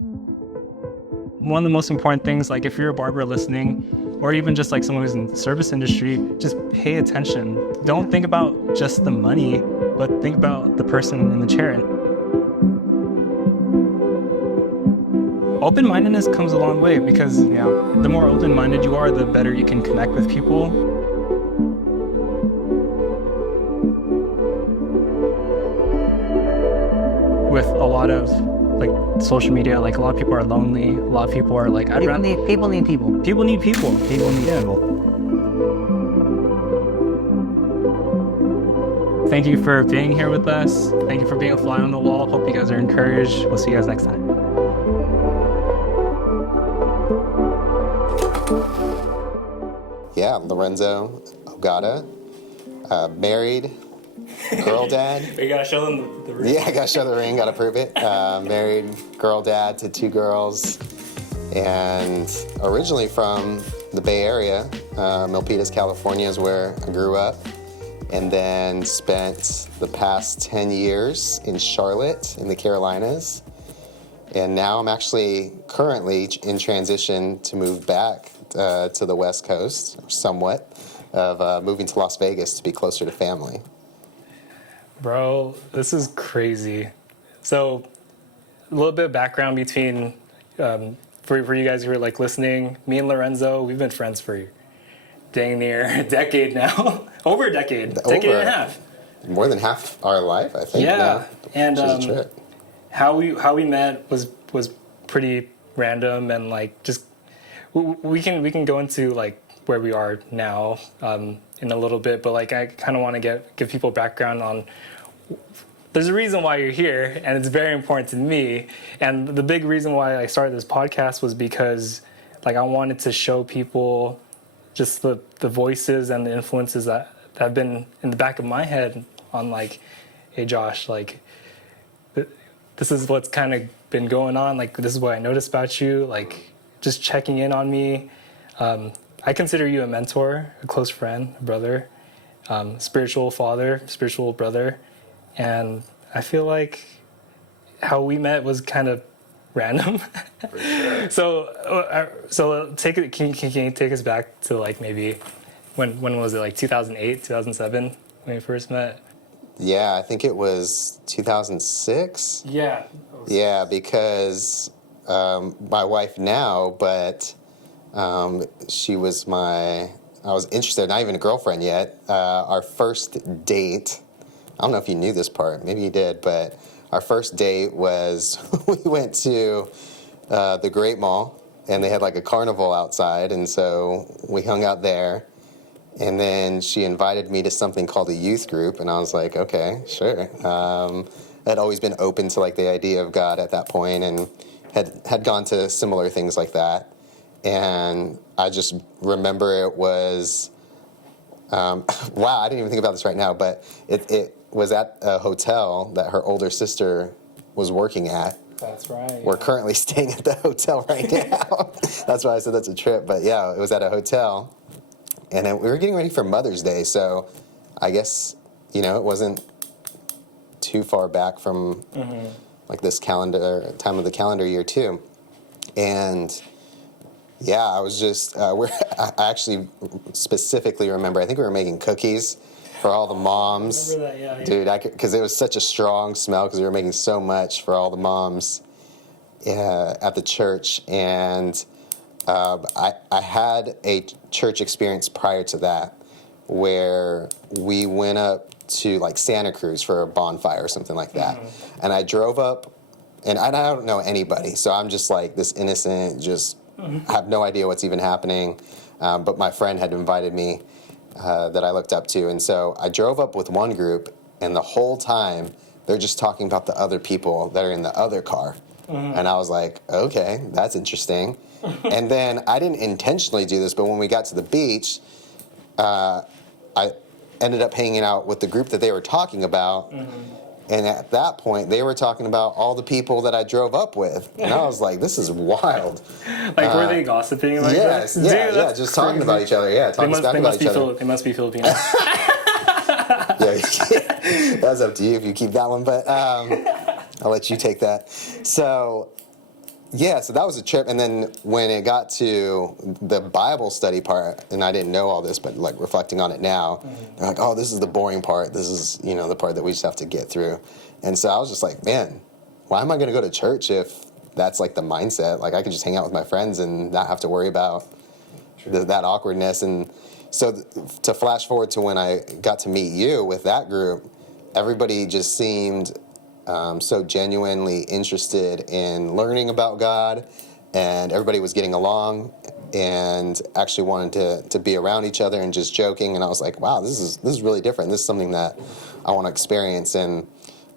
One of the most important things, like if you're a barber listening, or even just like someone who's in the service industry, just pay attention. Don't think about just the money, but think about the person in the chair. Open-mindedness comes a long way because the more open-minded you are, the better you can connect with people. With a lot of like social media, like a lot of people are lonely. A lot of people are like, people need people. People need people. People need people. Thank you for being here with us. Thank you for being a fly on the wall. Hope you guys are encouraged. We'll see you guys next time. Yeah, Lorenzo Ogata, married, girl dad. You gotta show them the ring. Yeah, I gotta show the ring, gotta prove it. Married, girl dad to 2 girls, and originally from the Bay Area. Milpitas, California is where I grew up, and then spent the past 10 years in Charlotte in the Carolinas. And now I'm actually currently in transition to move back to the West Coast, somewhat, of moving to Las Vegas to be closer to family. Bro, this is crazy. So, a little bit of background between, for you guys who are like listening, me and Lorenzo, we've been friends for dang near a decade now. Over a decade. Decade and a half. More than half our life, I think. Yeah. Now, And how we met was pretty random, and like just we can go into like where we are now in a little bit, but like I kind of want to give people background on. There's a reason why you're here, and it's very important to me. And the big reason why I started this podcast was because like I wanted to show people just the voices and the influences that have been in the back of my head on like, hey Josh, like this is what's kind of been going on. Like, this is what I noticed about you. Like, just checking in on me. I consider you a mentor, a close friend, a brother, spiritual father, spiritual brother. And I feel like how we met was kind of random. For sure. So can you take us back to like maybe when was it, like 2008, 2007 when we first met? Yeah, I think it was 2006. Yeah. Yeah, because my wife now, but she was I was interested, not even a girlfriend yet. Our first date, I don't know if you knew this part, maybe you did, but our first date was we went to the Great Mall, and they had like a carnival outside, and so we hung out there. And then she invited me to something called a youth group, and I was like, okay, sure. I'd always been open to like the idea of God at that point, and had gone to similar things like that. And I just remember it was, wow, I didn't even think about this right now, but it was at a hotel that her older sister was working at. That's right. We're currently staying at the hotel right now. That's why I said that's a trip, but yeah, it was at a hotel. And we were getting ready for Mother's Day, so I guess, it wasn't too far back from like this time of the calendar year too. And yeah, I was just, I actually specifically remember, I think we were making cookies for all the moms. I remember that, yeah. Dude, because it was such a strong smell, because we were making so much for all the moms at the church. And I had a church experience prior to that where we went up to like Santa Cruz for a bonfire or something like that. And I drove up, and I don't know anybody, so I'm just like this innocent, just have no idea what's even happening. But my friend had invited me that I looked up to, and so I drove up with one group, and the whole time they're just talking about the other people that are in the other car. And I was like, okay, that's interesting. And then I didn't intentionally do this, but when we got to the beach, I ended up hanging out with the group that they were talking about. And at that point, they were talking about all the people that I drove up with. And I was like, this is wild. Like, were they gossiping like yes, that? Yeah, Dude, yeah, just talking crazy. about each other. Yeah, talking about each other. They must be Filipino. Yeah, that's up to you if you keep that one, but I'll let you take that. So, Yeah, so that was a trip. And then when it got to the Bible study part, and I didn't know all this, but like reflecting on it now, they're like, oh, this is the boring part. This is, the part that we just have to get through. And so I was just like, man, why am I going to go to church if that's like the mindset? Like I could just hang out with my friends and not have to worry about that awkwardness. And so to flash forward to when I got to meet you with that group, everybody just seemed so genuinely interested in learning about God, and everybody was getting along and actually wanted to be around each other and just joking. And I was like, wow, this is really different. This is something that I want to experience. And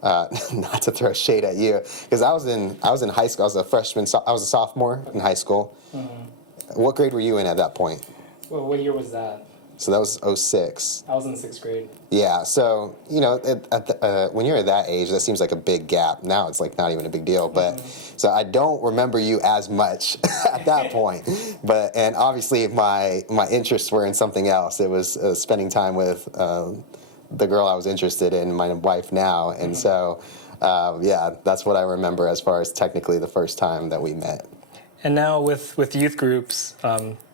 not to throw shade at you, because I was in high school. I was a freshman. I was a sophomore in high school. Mm-hmm. What grade were you in at that point? Well, what year was that? So that was 06. I was in 6th grade. Yeah, so, when you're at that age, that seems like a big gap. Now it's like not even a big deal. But so I don't remember you as much at that point. And obviously my interests were in something else. It was spending time with the girl I was interested in, my wife now. And so, that's what I remember as far as technically the first time that we met. And now with youth groups,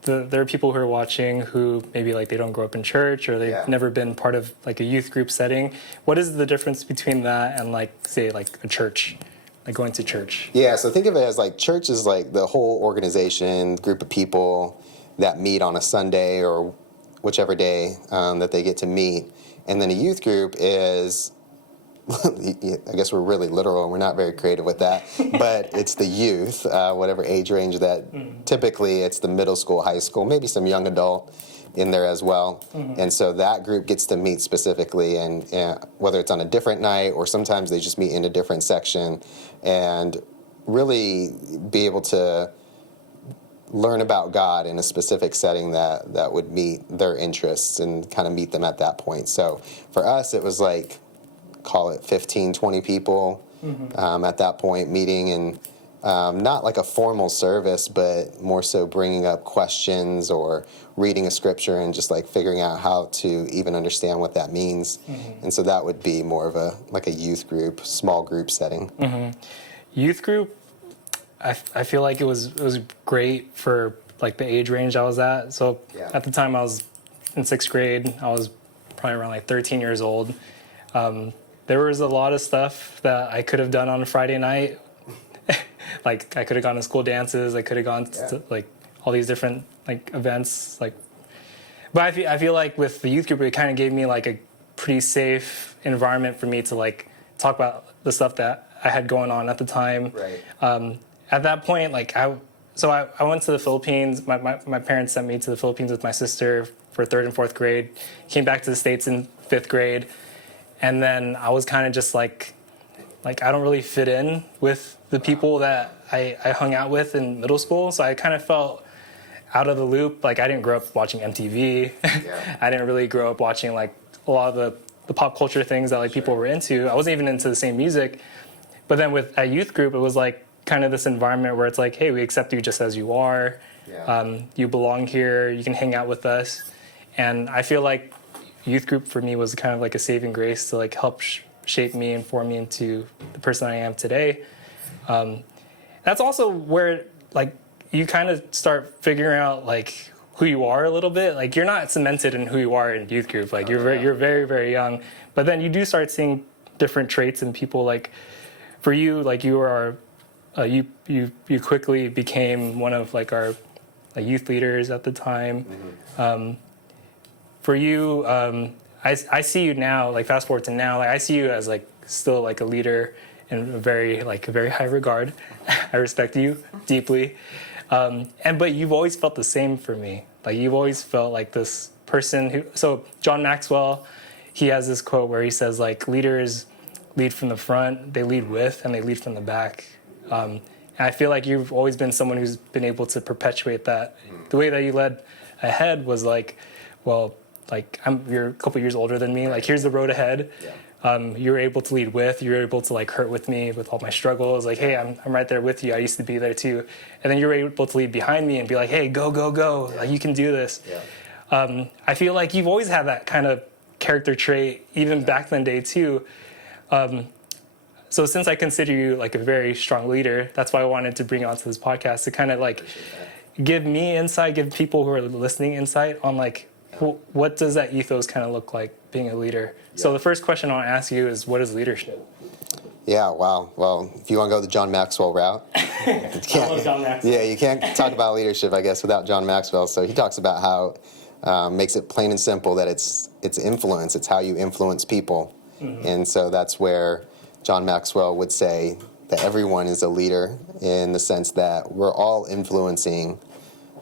there are people who are watching who maybe like they don't grow up in church, or they've never been part of like a youth group setting. What is the difference between that and like, say, like a church, like going to church? Yeah, so think of it as like church is like the whole organization, group of people that meet on a Sunday or whichever day that they get to meet. And then a youth group is, I guess we're really literal and we're not very creative with that, but it's the youth, whatever age range that typically it's the middle school, high school, maybe some young adult in there as well. And so that group gets to meet specifically, and whether it's on a different night or sometimes they just meet in a different section, and really be able to learn about God in a specific setting that would meet their interests and kind of meet them at that point. So for us, it was like, call it 15, 20 people at that point meeting, and not like a formal service, but more so bringing up questions or reading a scripture and just like figuring out how to even understand what that means. And so that would be more of a youth group, small group setting. Youth group, I feel like it was great for like the age range I was at. So at the time I was in 6th grade, I was probably around like 13 years old. There was a lot of stuff that I could have done on a Friday night. Like I could have gone to school dances. I could have gone to like all these different like events. But I feel like with the youth group, it kind of gave me like a pretty safe environment for me to like talk about the stuff that I had going on at the time. Right. At that point, like I went to the Philippines. My parents sent me to the Philippines with my sister for 3rd and 4th grade. Came back to the States in 5th grade. And then I was kind of just like I don't really fit in with the people that I hung out with in middle school. So I kind of felt out of the loop. Like I didn't grow up watching MTV. I didn't really grow up watching like a lot of the pop culture things that like people were into. I wasn't even into the same music. But then with a youth group, it was like kind of this environment where it's like, hey, we accept you just as you are. You belong here. You can hang out with us. And I feel like youth group for me was kind of like a saving grace to like help shape me and form me into the person I am today. That's also where like you kind of start figuring out like who you are a little bit. Like you're not cemented in who you are in youth group. Like you're very, very young, but then you do start seeing different traits in people. Like for you, like you are you quickly became one of like our youth leaders at the time. For you, I see you now, like fast forward to now, like I see you as like still like a leader in a very high regard. I respect you deeply. But you've always felt the same for me. Like you've always felt like this person who, so John Maxwell, he has this quote where he says like leaders lead from the front, they lead with, and they lead from the back. And I feel like you've always been someone who's been able to perpetuate that. The way that you led ahead was like, well, like you're a couple years older than me. Like here's the road ahead. You were able to lead with. You were able to like hurt with me with all my struggles. Like, hey, I'm right there with you. I used to be there too. And then you were able to lead behind me and be like, hey, go. Like you can do this. I feel like you've always had that kind of character trait, even back in the day too. So since I consider you like a very strong leader, that's why I wanted to bring you onto this podcast to kind of like give me insight, give people who are listening insight on like what does that ethos kind of look like being a leader. Yeah. So the first question I want to ask you is, what is leadership? Yeah, wow. Well, if you want to go the John Maxwell route, I love John Maxwell. Yeah, you can't talk about leadership, I guess, without John Maxwell. So he talks about how makes it plain and simple that it's influence. It's how you influence people. Mm-hmm. And so that's where John Maxwell would say that everyone is a leader in the sense that we're all influencing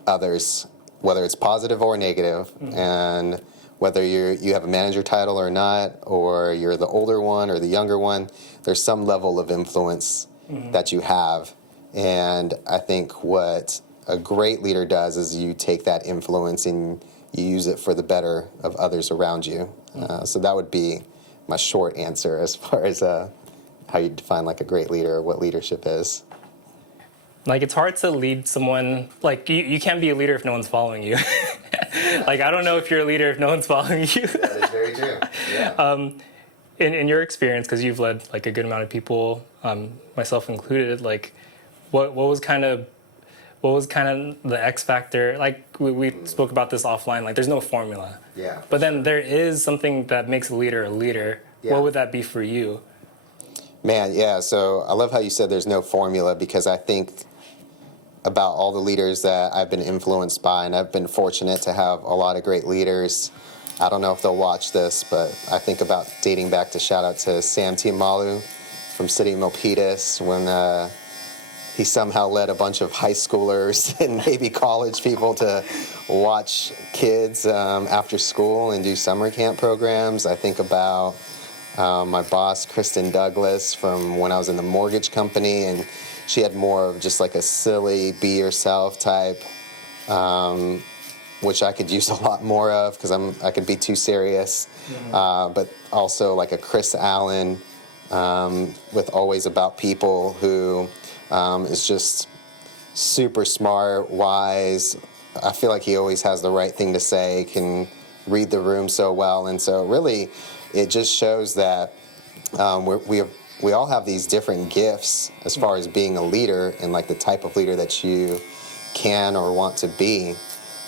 others, whether it's positive or negative. Mm-hmm. And whether you have a manager title or not, or you're the older one or the younger one, there's some level of influence mm-hmm. that you have. And I think what a great leader does is you take that influence and you use it for the better of others around you. Mm-hmm. So that would be my short answer as far as how you define like a great leader or what leadership is. Like, it's hard to lead someone, like, you can't be a leader if no one's following you. Like, I don't know if you're a leader if no one's following you. That is very true, yeah. In your experience, because you've led, like, a good amount of people, myself included, like, what was kind of the X factor? Like, we spoke about this offline, like, there's no formula. Yeah. But then there is something that makes a leader a leader. Yeah. What would that be for you? Man, yeah, so I love how you said there's no formula, because I think about all the leaders that I've been influenced by, and I've been fortunate to have a lot of great leaders. I don't know if they'll watch this, but I think about dating back to shout out to Sam Tiamalu from City of Milpitas when he somehow led a bunch of high schoolers and maybe college people to watch kids after school and do summer camp programs. I think about my boss, Kristen Douglas, from when I was in the mortgage company, and she had more of just like a silly, be yourself type, which I could use a lot more of because I could be too serious. Mm-hmm. But also like a Chris Allen with Always About People, who is just super smart, wise. I feel like he always has the right thing to say, can read the room so well. And so really, it just shows that we all have these different gifts as far as being a leader and like the type of leader that you can or want to be.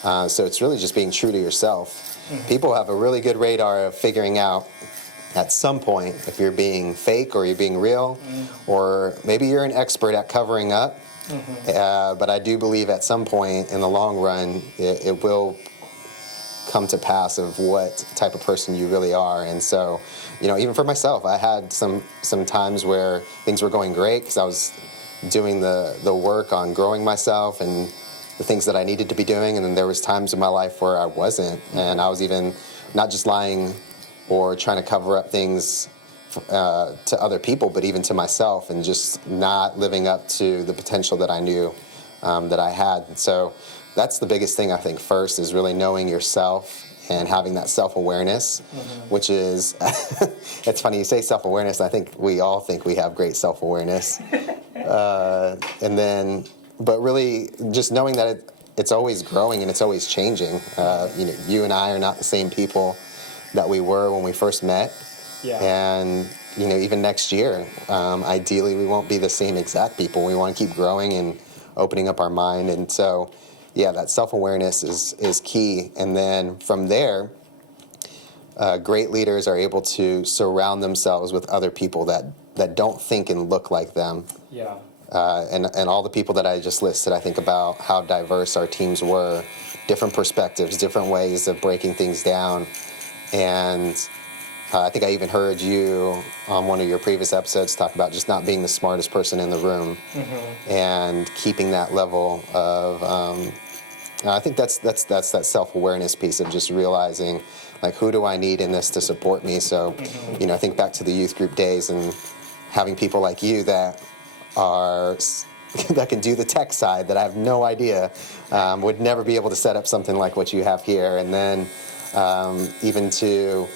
So it's really just being true to yourself. Mm-hmm. People have a really good radar of figuring out at some point if you're being fake or you're being real, mm-hmm. or maybe you're an expert at covering up. Mm-hmm. But I do believe at some point in the long run, it will come to pass of what type of person you really are. And so, even for myself, I had some times where things were going great because I was doing the work on growing myself and the things that I needed to be doing. And then there was times in my life where I wasn't. And I was even not just lying or trying to cover up things to other people, but even to myself, and just not living up to the potential that I knew that I had. And so that's the biggest thing, I think, first, is really knowing yourself and having that self-awareness, mm-hmm. which is, it's funny, you say self-awareness, I think we all think we have great self-awareness. But really just knowing that it's always growing and it's always changing. You and I are not the same people that we were when we first met. Yeah. And, even next year, ideally we won't be the same exact people. We want to keep growing and opening up our mind. And so, yeah, that self-awareness is key. And then from there, great leaders are able to surround themselves with other people that don't think and look like them. Yeah. And all the people that I just listed, I think about how diverse our teams were, different perspectives, different ways of breaking things down. And I think I even heard you on one of your previous episodes talk about just not being the smartest person in the room, mm-hmm. and keeping that level of, I think that's that self-awareness piece of just realizing, like, who do I need in this to support me? So, mm-hmm. I think back to the youth group days and having people like you that can do the tech side that I have no idea, would never be able to set up something like what you have here. And then even to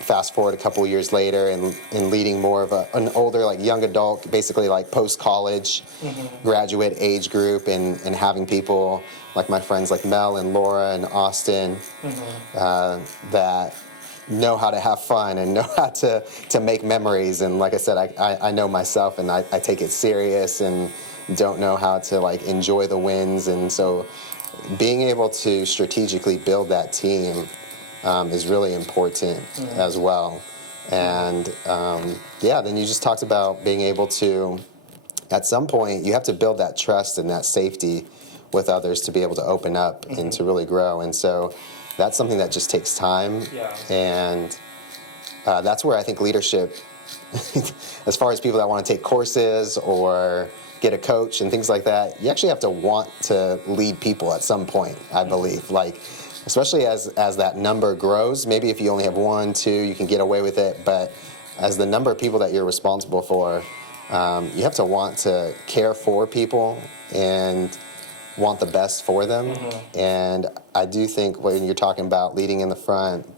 fast forward a couple of years later and leading more of an older, like, young adult, basically like post-college, mm-hmm. graduate age group, and having people like my friends like Mel and Laura and Austin, mm-hmm. That know how to have fun and know how to make memories. And like I said, I know myself, and I take it serious and don't know how to like enjoy the wins. And so being able to strategically build that team is really important as well. And then you just talked about being able to, at some point, you have to build that trust and that safety with others to be able to open up and to really grow. And so that's something that just takes time. Yeah. And that's where I think leadership, as far as people that want to take courses or get a coach and things like that, you actually have to want to lead people at some point, I believe. Like, especially as that number grows, maybe if you only have 1, 2, you can get away with it. But as the number of people that you're responsible for, you have to want to care for people and want the best for them. And I do think when you're talking about leading in the front,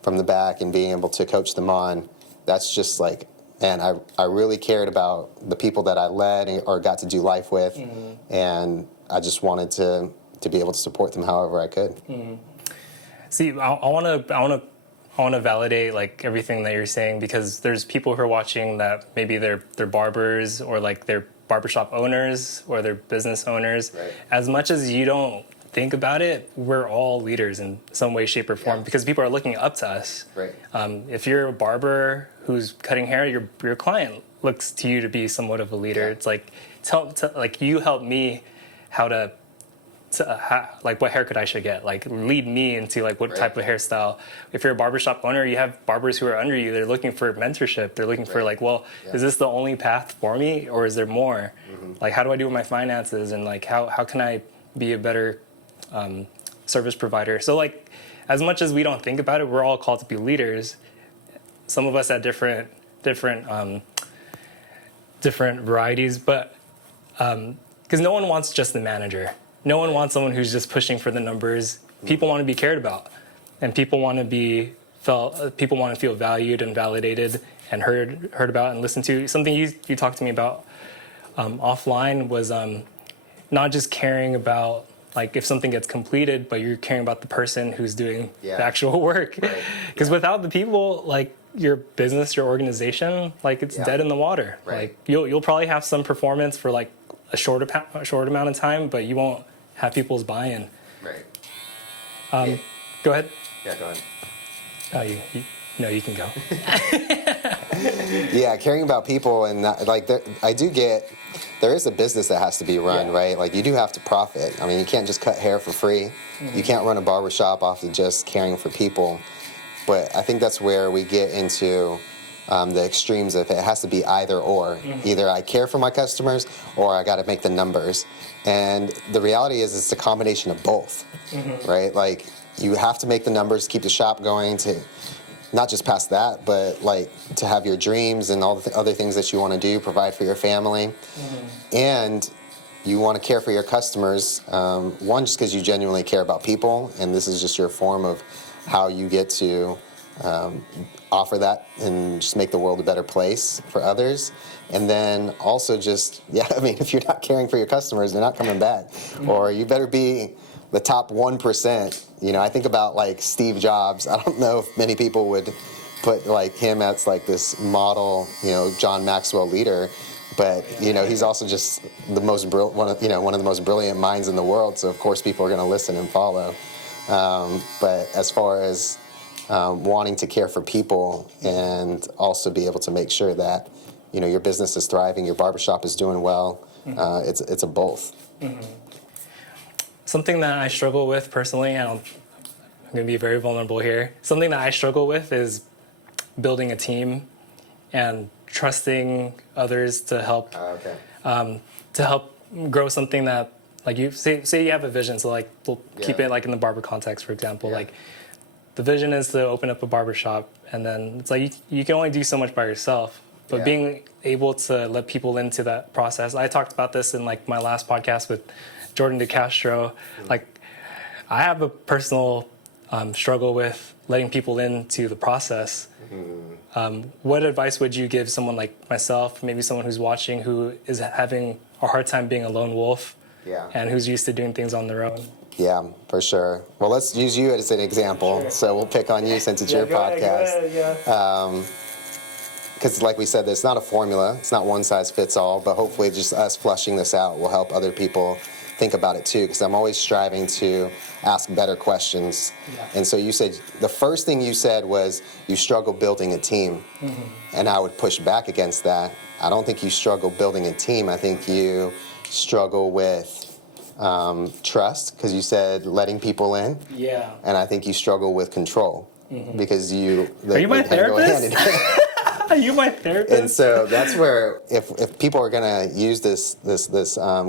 from the back, and being able to coach them on, that's just like, man, I really cared about the people that I led or got to do life with, and I just wanted to be able to support them however I could. See, I want to validate like everything that you're saying, because there's people who are watching that maybe they're barbers, or like they're barbershop owners, or they're business owners. Right. As much as you don't think about it, we're all leaders in some way, shape, or form, because people are looking up to us. Right. If you're a barber who's cutting hair, your client looks to you to be somewhat of a leader. Yeah. It's like, like you help me how to like what haircut I should get, like lead me into like what type of hairstyle. If you're a barbershop owner, you have barbers who are under you. They're looking for mentorship. They're looking for like, well, is this the only path for me, or is there more? Like, how do I do with my finances, and like how can I be a better service provider? So like, as much as we don't think about it, we're all called to be leaders. Some of us at different varieties, but because no one wants just the manager. No one wants someone who's just pushing for the numbers. People want to be cared about, and people want to be felt. People want to feel valued and validated and heard about and listened to. Something you talked to me about offline was not just caring about like if something gets completed, but you're caring about the person who's doing the actual work. Because without the people, like your business, your organization, like it's dead in the water. Like you'll probably have some performance for like a short amount of time, but you won't have people's buy-in. Right. Go ahead. Yeah, go ahead. Oh, no, you can go. Yeah, caring about people, and like I do get, there is a business that has to be run, right? Like you do have to profit. I mean, you can't just cut hair for free. You can't run a barbershop off of just caring for people. But I think that's where we get into the extremes of it has to be either or. Either I care for my customers, or I got to make the numbers. And the reality is it's a combination of both, right? Like you have to make the numbers, keep the shop going, to not just past that, but like to have your dreams and all the other things that you want to do, provide for your family. And you want to care for your customers, one, just because you genuinely care about people, and this is just your form of how you get to offer that and just make the world a better place for others. And then also just, I mean, if you're not caring for your customers, they're not coming back. Or you better be the top 1%. You know, I think about like Steve Jobs. I don't know if many people would put like him as like this model, you know, John Maxwell leader. But, you know, he's also just the most one of the most brilliant minds in the world. So, of course, people are going to listen and follow. But as far as wanting to care for people and also be able to make sure that, you know, your business is thriving, your barbershop is doing well, it's a both. Something that I struggle with personally, and I'm going to be very vulnerable here. Something that I struggle with is building a team and trusting others to help grow something that, like, you say you have a vision. So like we'll keep it like in the barber context, for example. Like the vision is to open up a barbershop, and then it's like you can only do so much by yourself. But being able to let people into that process. I talked about this in like my last podcast with Jordan DeCastro. Like I have a personal struggle with letting people into the process. What advice would you give someone like myself, maybe someone who's watching who is having a hard time being a lone wolf, Yeah. and who's used to doing things on their own. Yeah, for sure. Well, let's use you as an example. Sure. So we'll pick on you since it's your Go podcast. ahead, Because like we said, it's not a formula. It's not one size fits all, but hopefully just us flushing this out will help other people think about it too, because I'm always striving to ask better questions. Yeah. And so you said, the first thing you said was you struggle building a team. And I would push back against that. I don't think you struggle building a team. I think you struggle with trust, because you said letting people in. Yeah. And I think you struggle with control, because Are you my therapist? Are you my therapist? And so that's where, if people are going to use this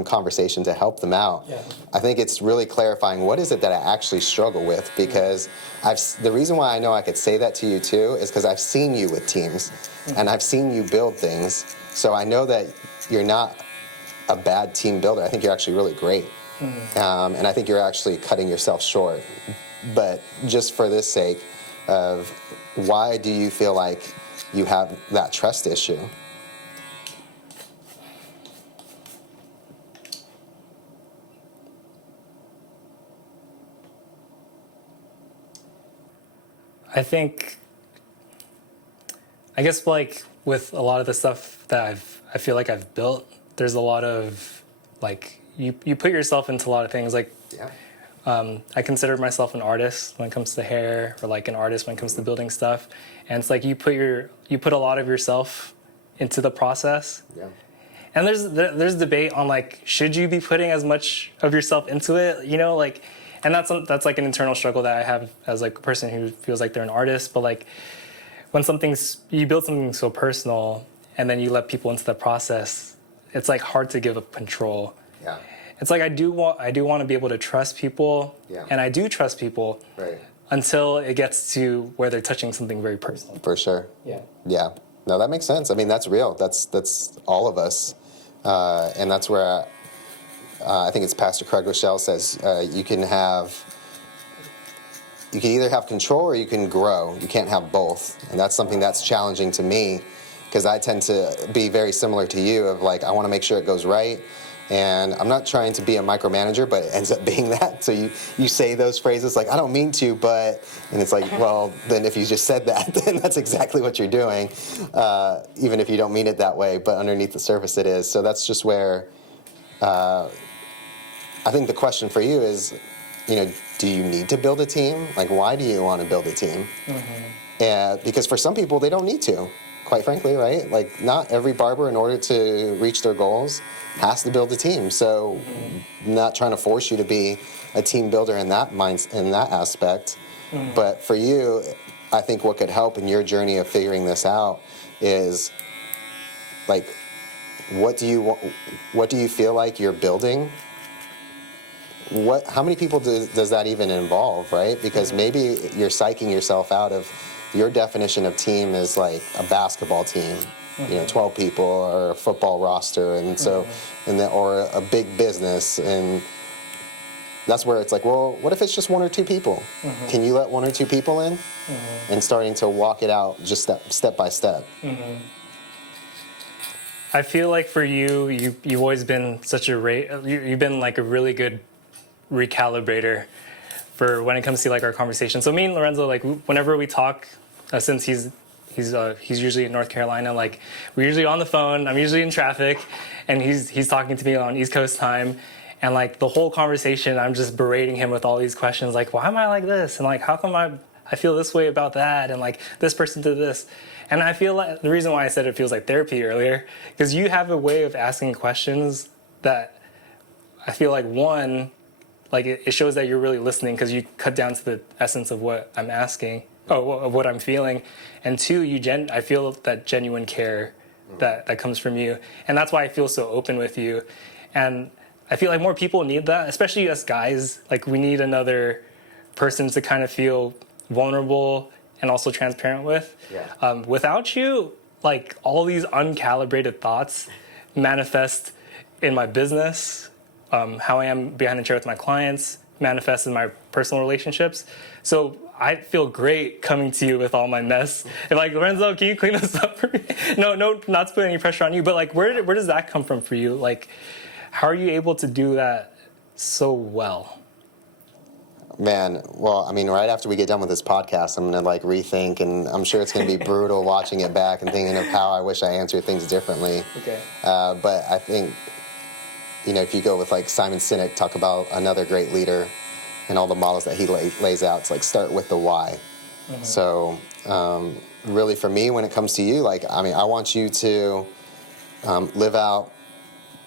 conversation to help them out, Yeah. I think it's really clarifying what is it that I actually struggle with, because the reason why I know I could say that to you too is because I've seen you with teams, and I've seen you build things. So I know that you're not a bad team builder. I think you're actually really great. And I think you're actually cutting yourself short. But just for this sake of, why do you feel like you have that trust issue? I guess like with a lot of the stuff that I feel like I've built, there's a lot of like, you put yourself into a lot of things. Like, I consider myself an artist when it comes to hair, or like an artist when it comes to building stuff. And it's like you put a lot of yourself into the process. Yeah. And there's debate on like, should you be putting as much of yourself into it? You know, like, and that's like an internal struggle that I have as like a person who feels like they're an artist. But like, when you build something so personal and then you let people into the process, it's like hard to give up control. Yeah. It's like I do want to be able to trust people, and I do trust people, Right. until it gets to where they're touching something very personal. For sure. Yeah. Yeah. No, that makes sense. I mean, that's real. That's all of us, and that's where I think it's Pastor Craig Rochelle says you can either have control or you can grow. You can't have both, and that's something that's challenging to me, because I tend to be very similar to you of like, I want to make sure it goes right. And I'm not trying to be a micromanager, but it ends up being that. So you say those phrases like, I don't mean to, but, and it's like, well, then if you just said that, then that's exactly what you're doing, even if you don't mean it that way, but underneath the surface it is. So that's just where I think the question for you is, do you need to build a team? Like, why do you want to build a team? Because for some people, they don't need to. Quite frankly, right? Like, not every barber, in order to reach their goals, has to build a team. So, not trying to force you to be a team builder in that aspect. But for you, I think what could help in your journey of figuring this out is, like, what do you feel like you're building? How many people does that even involve, right? Because maybe you're psyching yourself out of, your definition of team is like a basketball team, 12 people, or a football roster, and so, or a big business, and that's where it's like, well, what if it's just one or two people? Can you let one or two people in, and starting to walk it out just step by step? I feel like for you've always been you've been like a really good recalibrator for when it comes to like our conversation. So me and Lorenzo, like whenever we talk, since he's usually in North Carolina, like we're usually on the phone. I'm usually in traffic, and he's talking to me on East Coast time, and like the whole conversation, I'm just berating him with all these questions, like why am I like this, and like how come I feel this way about that, and like this person did this, and I feel like the reason why I said it feels like therapy earlier, because you have a way of asking questions that I feel like like it shows that you're really listening, because you cut down to the essence of what I'm asking, of what I'm feeling. And two, I feel that genuine care that comes from you. And that's why I feel so open with you. And I feel like more people need that, especially us guys. Like, we need another person to kind of feel vulnerable and also transparent with. Yeah. Without you, like, all these uncalibrated thoughts manifest in my business, how I am behind the chair with my clients, manifest in my personal relationships. So I feel great coming to you with all my mess. And like, Lorenzo, can you clean this up for me? No, not to put any pressure on you, but like, where does that come from for you? Like, how are you able to do that so well? Man, well, I mean, right after we get done with this podcast, I'm gonna like rethink, and I'm sure it's gonna be brutal watching it back and thinking of how I wish I answered things differently. Okay. But I think, if you go with like Simon Sinek, talk about another great leader and all the models that he lays out, it's like start with the why. So really for me, when it comes to you, like, I mean, I want you to live out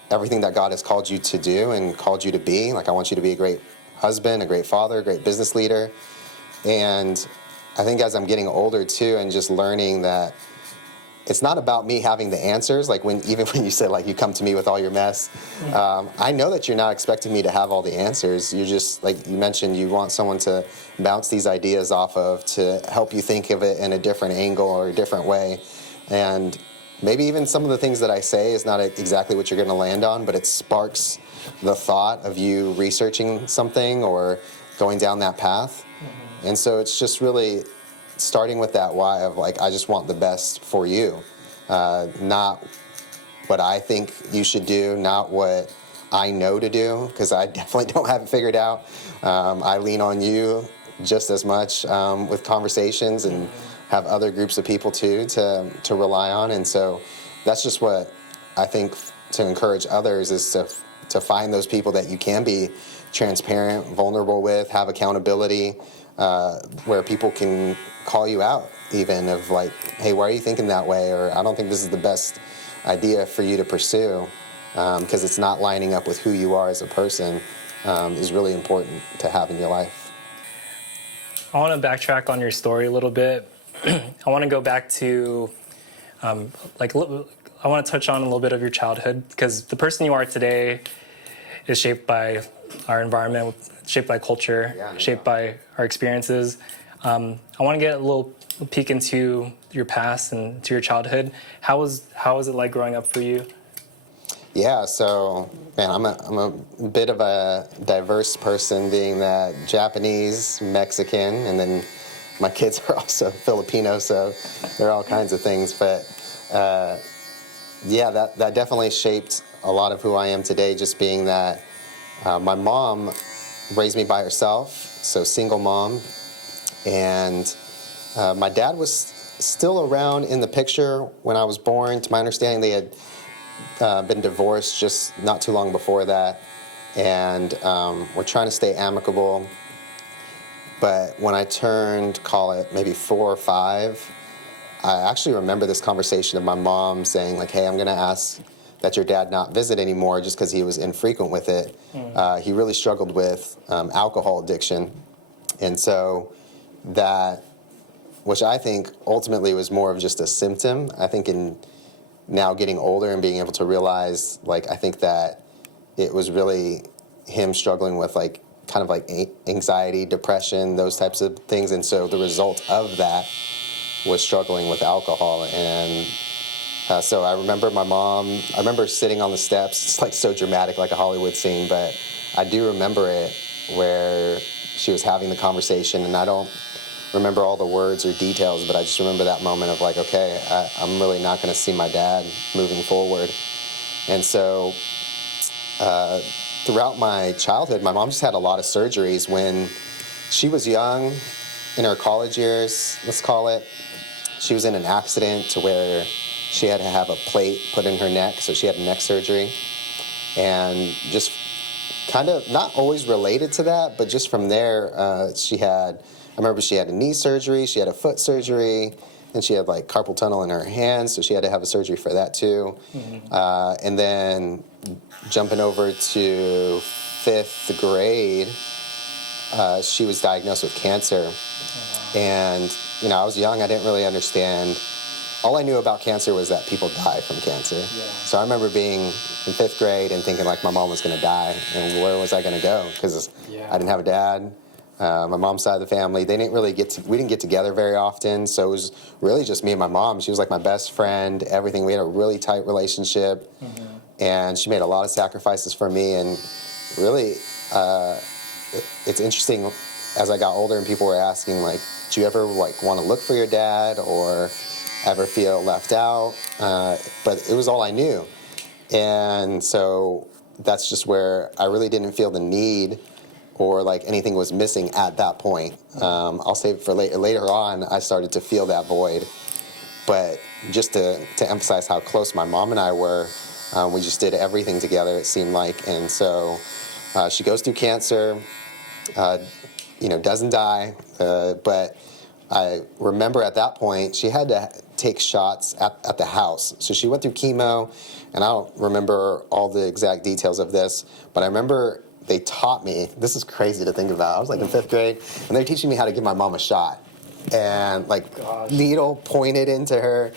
everything that God has called you to do and called you to be. Like, I want you to be a great husband, a great father, a great business leader. And I think as I'm getting older too, and just learning that it's not about me having the answers. Like even when you said like you come to me with all your mess, I know that you're not expecting me to have all the answers. You're just, like you mentioned, you want someone to bounce these ideas off of, to help you think of it in a different angle or a different way. And maybe even some of the things that I say is not exactly what you're going to land on, but it sparks the thought of you researching something or going down that path. And so it's just really starting with that why of like, I just want the best for you, not what I think you should do, not what I know to do, because I definitely don't have it figured out. I lean on you just as much with conversations, and have other groups of people too to rely on. And so that's just what I think, to encourage others, is to find those people that you can be transparent, vulnerable with, have accountability, where people can call you out even of like, hey, why are you thinking that way? Or I don't think this is the best idea for you to pursue, because it's not lining up with who you are as a person, is really important to have in your life. I want to backtrack on your story a little bit. I want to go back to, I want to touch on a little bit of your childhood, because the person you are today is shaped by our environment, shaped by culture, shaped by our experiences. I want to get a little peek into your past and to your childhood. How was it like growing up for you? Yeah, so man, I'm a bit of a diverse person, being that Japanese, Mexican, and then my kids are also Filipino, so they're all kinds of things. But yeah, that definitely shaped a lot of who I am today. Just being that my mom raised me by herself, so single mom, and my dad was still around in the picture when I was born. To my understanding, they had been divorced just not too long before that, and we're trying to stay amicable. But when I turned, call it maybe 4 or 5, I actually remember this conversation of my mom saying like, hey, I'm going to ask that your dad not visit anymore, just because he was infrequent with it. He really struggled with alcohol addiction. And so that, which I think ultimately was more of just a symptom, I think in now getting older and being able to realize, like, I think that it was really him struggling with like kind of like anxiety, depression, those types of things. And so the result of that was struggling with alcohol. And so I remember I remember sitting on the steps. It's like so dramatic, like a Hollywood scene, but I do remember it, where she was having the conversation, and I don't remember all the words or details, but I just remember that moment of like, okay, I'm really not going to see my dad moving forward. And so throughout my childhood, my mom just had a lot of surgeries. When she was young, in her college years, let's call it, she was in an accident to where she had to have a plate put in her neck, so she had neck surgery. And just kind of not always related to that, but just from there, I remember she had a knee surgery, she had a foot surgery, and she had like carpal tunnel in her hands, so she had to have a surgery for that too. And then jumping over to 5th grade, she was diagnosed with cancer. And, I was young, I didn't really understand. All I knew about cancer was that people die from cancer. So I remember being in 5th grade and thinking like my mom was going to die, and where was I going to go? Because I didn't have a dad. My mom's side of the family, we didn't get together very often, so it was really just me and my mom. She was like my best friend, everything. We had a really tight relationship, and she made a lot of sacrifices for me. And really, it's interesting, as I got older and people were asking, like, do you ever like want to look for your dad or ever feel left out? But it was all I knew. And so that's just where I really didn't feel the need or like anything was missing at that point. I'll save it for later. Later on, I started to feel that void. But just to emphasize how close my mom and I were, we just did everything together, it seemed like. And so she goes through cancer, doesn't die. But I remember at that point, she had to take shots at the house. So she went through chemo, and I don't remember all the exact details of this, but I remember they taught me, this is crazy to think about, I was like in 5th grade, and they're teaching me how to give my mom a shot. And needle pointed into her,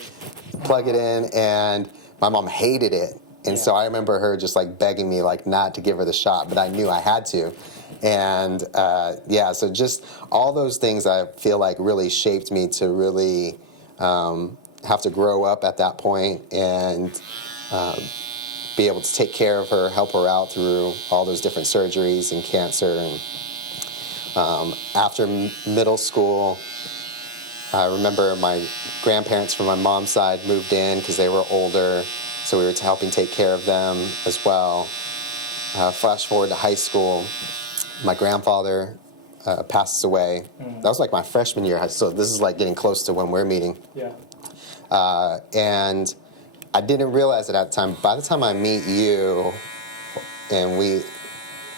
plug it in, and my mom hated it. And so I remember her just like begging me like not to give her the shot, but I knew I had to. And so just all those things I feel like really shaped me to really have to grow up at that point and be able to take care of her, help her out through all those different surgeries and cancer. And after middle school, I remember my grandparents from my mom's side moved in because they were older, so we were helping take care of them as well. Flash forward to high school, my grandfather passes away. That was like my freshman year, so this is like getting close to when we're meeting. Yeah. And I didn't realize it at the time. By the time I meet you and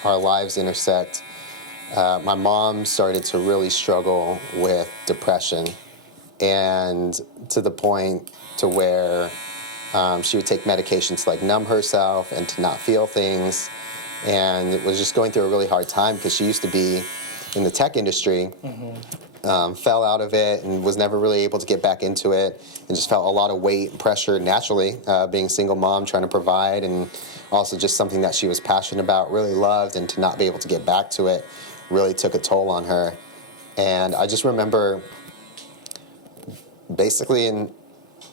our lives intersect, my mom started to really struggle with depression, and to the point to where she would take medication to like numb herself and to not feel things, and it was just going through a really hard time because she used to be in the tech industry, fell out of it and was never really able to get back into it, and just felt a lot of weight and pressure naturally, being a single mom trying to provide, and also just something that she was passionate about, really loved, and to not be able to get back to it really took a toll on her. And I just remember basically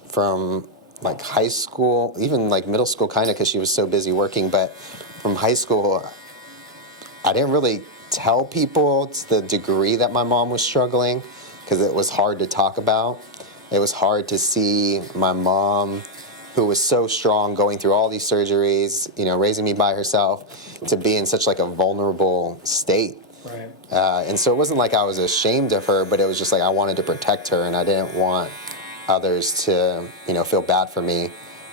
from like high school, even like middle school kind of because she was so busy working, but from high school, I didn't really tell people to the degree that my mom was struggling because it was hard to talk about. It was hard to see my mom, who was so strong, going through all these surgeries, raising me by herself, to be in such like a vulnerable state. Right. And so it wasn't like I was ashamed of her, but it was just like I wanted to protect her, and I didn't want others to, feel bad for me.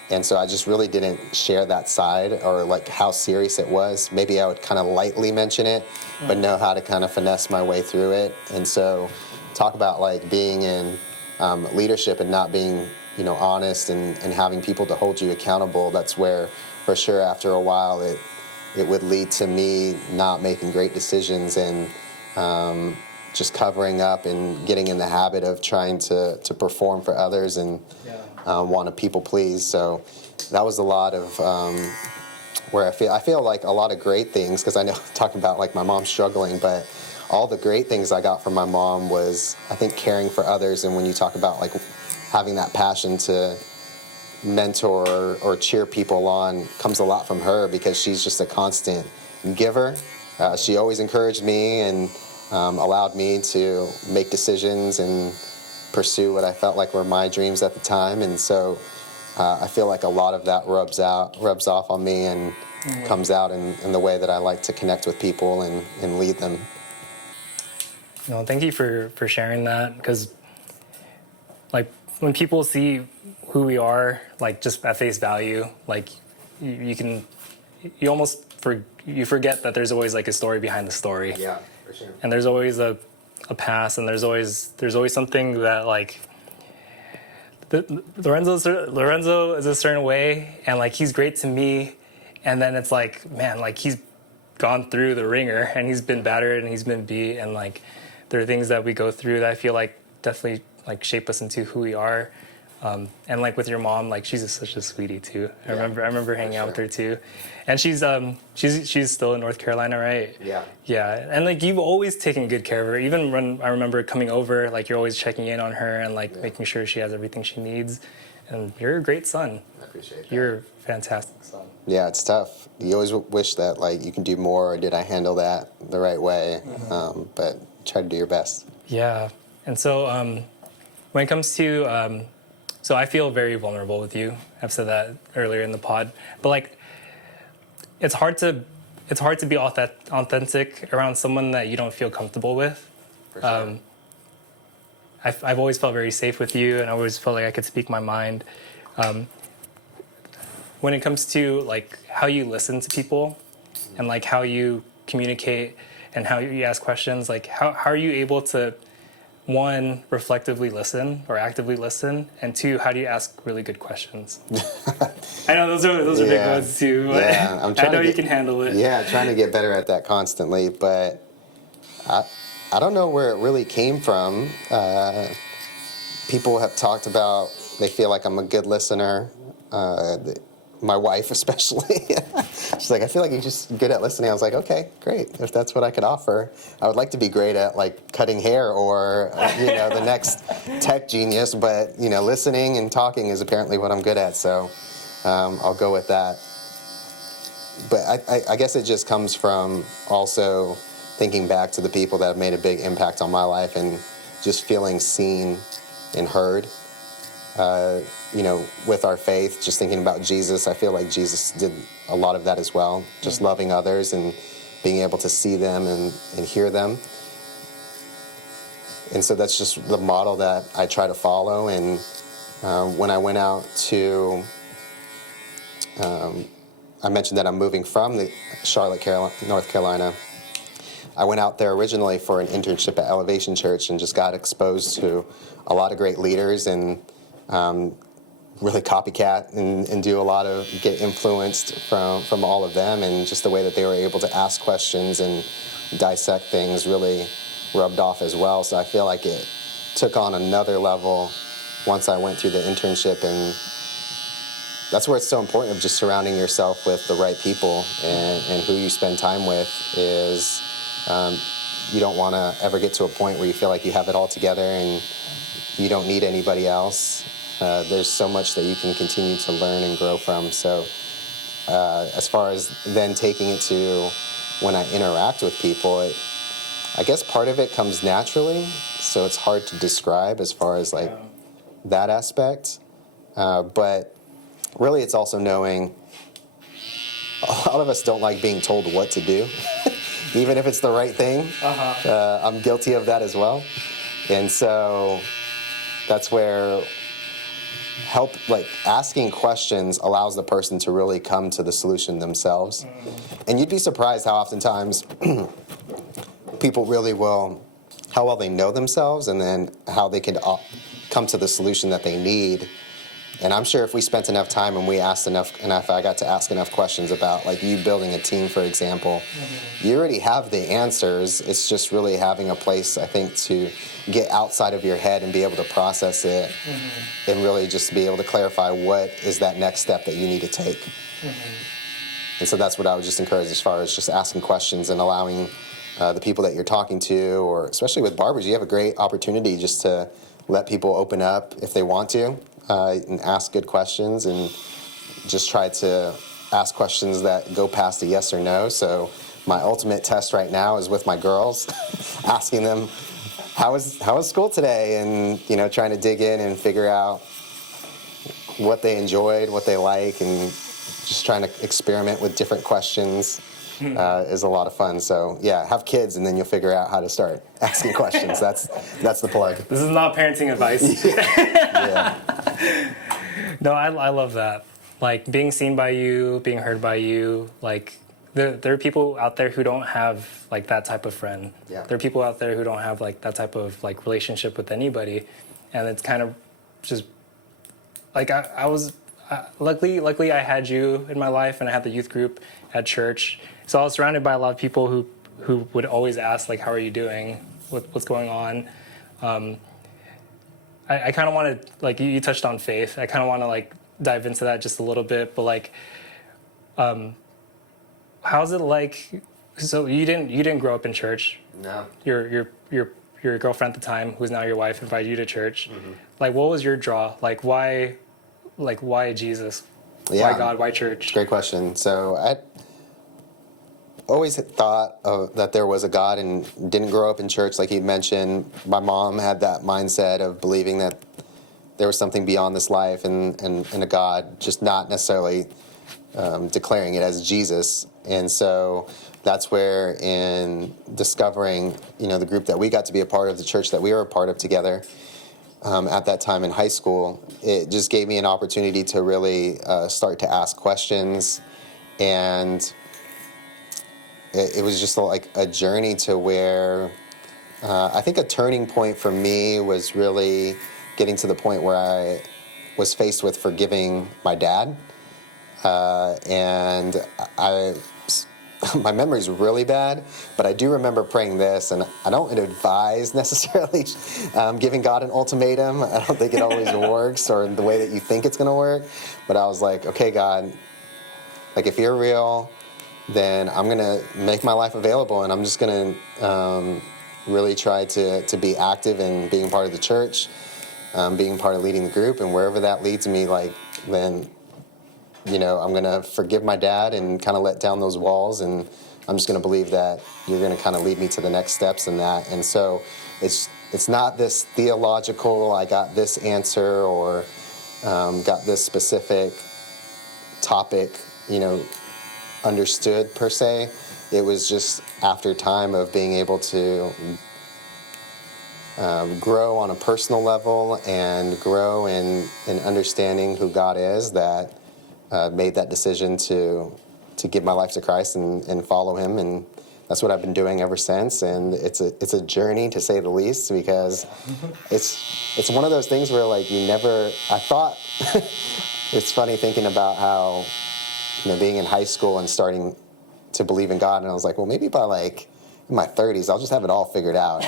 And so I just really didn't share that side or like how serious it was. Maybe I would kind of lightly mention it, but know how to kind of finesse my way through it. And so talk about like being in leadership and not being, honest and having people to hold you accountable. That's where, for sure, after a while, it would lead to me not making great decisions and just covering up and getting in the habit of trying to perform for others and want to people please. So that was a lot of where I feel like a lot of great things, because I know talking about like my mom struggling, but all the great things I got from my mom was, I think, caring for others. And when you talk about like having that passion to mentor or cheer people on, comes a lot from her, because she's just a constant giver. She always encouraged me and allowed me to make decisions and pursue what I felt like were my dreams at the time. And so I feel like a lot of that rubs off on me and comes out in the way that I like to connect with people and lead them. No, thank you for sharing that, because like when people see who we are, like just at face value, like you forget that there's always like a story behind the story. Yeah, for sure. And there's always a past, and there's always something that like Lorenzo is a certain way, and like he's great to me, and then it's like, man, like he's gone through the ringer and he's been battered and he's been beat, and like there are things that we go through that I feel like definitely like shape us into who we are. And like with your mom, like she's such a sweetie too. I remember hanging out with her too, and she's still in North Carolina, right? Yeah. And like you've always taken good care of her. Even when I remember coming over, like you're always checking in on her and like making sure she has everything she needs. And you're a great son. I appreciate that. You're a fantastic son. Yeah, it's tough. You always wish that like you can do more, or did I handle that the right way? But try to do your best. Yeah. And so when it comes to so I feel very vulnerable with you. I've said that earlier in the pod. But like it's hard to be authentic around someone that you don't feel comfortable with. For sure. I've always felt very safe with you, and I always felt like I could speak my mind. When it comes to like how you listen to people and like how you communicate and how you ask questions, like how are you able to, one, reflectively listen or actively listen, and two, how do you ask really good questions? I know those are big ones too, but Yeah, I know you can handle it. Yeah, trying to get better at that constantly, but I don't know where it really came from. People have talked about they feel like I'm a good listener. My wife especially. She's like, I feel like you're just good at listening. I was like, okay, great. If that's what I could offer. I would like to be great at like cutting hair or, the next tech genius, but, listening and talking is apparently what I'm good at. So I'll go with that. But I guess it just comes from also thinking back to the people that have made a big impact on my life and just feeling seen and heard. With our faith, just thinking about Jesus, I feel like Jesus did a lot of that as well, just loving others and being able to see them and hear them. And so that's just the model that I try to follow. And when I went out to, I mentioned that I'm moving from the Charlotte, North Carolina. I went out there originally for an internship at Elevation Church and just got exposed to a lot of great leaders and really copycat and do a lot of get influenced from all of them, and just the way that they were able to ask questions and dissect things really rubbed off as well. So I feel like it took on another level once I went through the internship, and that's where it's so important of just surrounding yourself with the right people and who you spend time with is you don't want to ever get to a point where you feel like you have it all together and you don't need anybody else. There's so much that you can continue to learn and grow from. So as far as then taking it to when I interact with people, I guess part of it comes naturally, so it's hard to describe as far as like that aspect. But really it's also knowing a lot of us don't like being told what to do, even if it's the right thing. I'm guilty of that as well. And so that's where asking questions allows the person to really come to the solution themselves. And you'd be surprised how oftentimes people really will, how well they know themselves and then how they can come to the solution that they need. And I'm sure if we spent enough time and we asked enough, and if I got to ask enough questions about like you building a team, for example, you already have the answers. It's just really having a place, I think, to get outside of your head and be able to process it and really just be able to clarify what is that next step that you need to take. And so that's what I would just encourage as far as just asking questions and allowing the people that you're talking to, or especially with barbers, you have a great opportunity just to let people open up if they want to. And ask good questions and just try to ask questions that go past a yes or no. So my ultimate test right now is with my girls, asking them, how was school today? And, trying to dig in and figure out what they enjoyed, what they like, and just trying to experiment with different questions is a lot of fun. So yeah, have kids and then you'll figure out how to start asking questions. That's the plug. This is not parenting advice. Yeah. No, I love that. Like being seen by you, being heard by you. Like there are people out there who don't have like that type of friend. Yeah. There are people out there who don't have like that type of like relationship with anybody, and it's kind of just like I was luckily I had you in my life and I had the youth group at church, so I was surrounded by a lot of people who would always ask like, how are you doing? What's going on? I kind of want to, like, you touched on faith. I kind of want to, like, dive into that just a little bit. But, like, how's it like? So you didn't grow up in church. No. Your girlfriend at the time, who's now your wife, invited you to church. Like, what was your draw? Like, why Jesus? Yeah. Why God? Why church? Great question. So I always had thought that there was a God and didn't grow up in church like you mentioned. My mom had that mindset of believing that there was something beyond this life and a God, just not necessarily declaring it as Jesus. And so that's where, in discovering, the group that we got to be a part of, the church that we were a part of together, at that time in high school, it just gave me an opportunity to really start to ask questions. And it was just like a journey to where I think a turning point for me was really getting to the point where I was faced with forgiving my dad. And my memory's really bad, but I do remember praying this, and I don't advise necessarily giving God an ultimatum. I don't think it always works or the way that you think it's going to work. But I was like, okay, God, like if you're real, then I'm going to make my life available, and I'm just going to really try to be active in being part of the church, being part of leading the group, and wherever that leads me, then I'm going to forgive my dad and kind of let down those walls, and I'm just going to believe that you're going to kind of lead me to the next steps in that. And so it's not this theological, I got this answer or got this specific topic, understood per se. It was just after time of being able to grow on a personal level and grow in understanding who God is that made that decision to give my life to Christ and follow Him, and that's what I've been doing ever since. And it's a journey, to say the least, because it's one of those things where I thought it's funny thinking about how being in high school and starting to believe in God, and I was like, well, maybe by in my 30s, I'll just have it all figured out.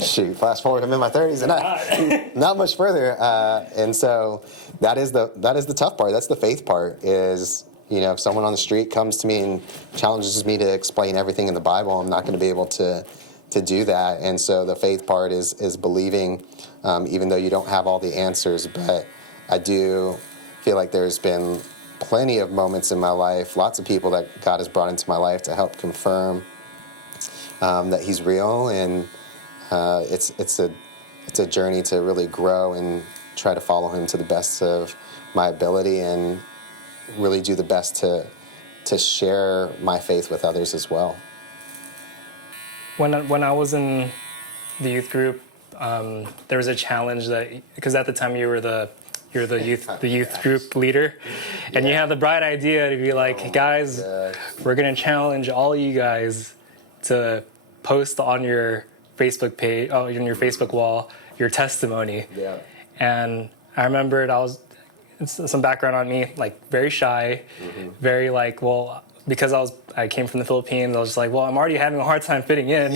Shoot, fast forward, I'm in my 30s, and not much further. And so that is the tough part. That's the faith part. Is if someone on the street comes to me and challenges me to explain everything in the Bible, I'm not going to be able to do that. And so the faith part is believing, even though you don't have all the answers. But I do feel like there's been plenty of moments in my life, lots of people that God has brought into my life to help confirm that He's real, and it's a journey to really grow and try to follow Him to the best of my ability, and really do the best to share my faith with others as well. When I was in the youth group, there was a challenge because at the time you're the youth group leader, and you have the bright idea to be like, guys, we're gonna challenge all you guys to post on your Facebook page, on your Facebook wall, your testimony. Yeah. And I remembered some background on me, very shy, very because I came from the Philippines, I was just like, well, I'm already having a hard time fitting in.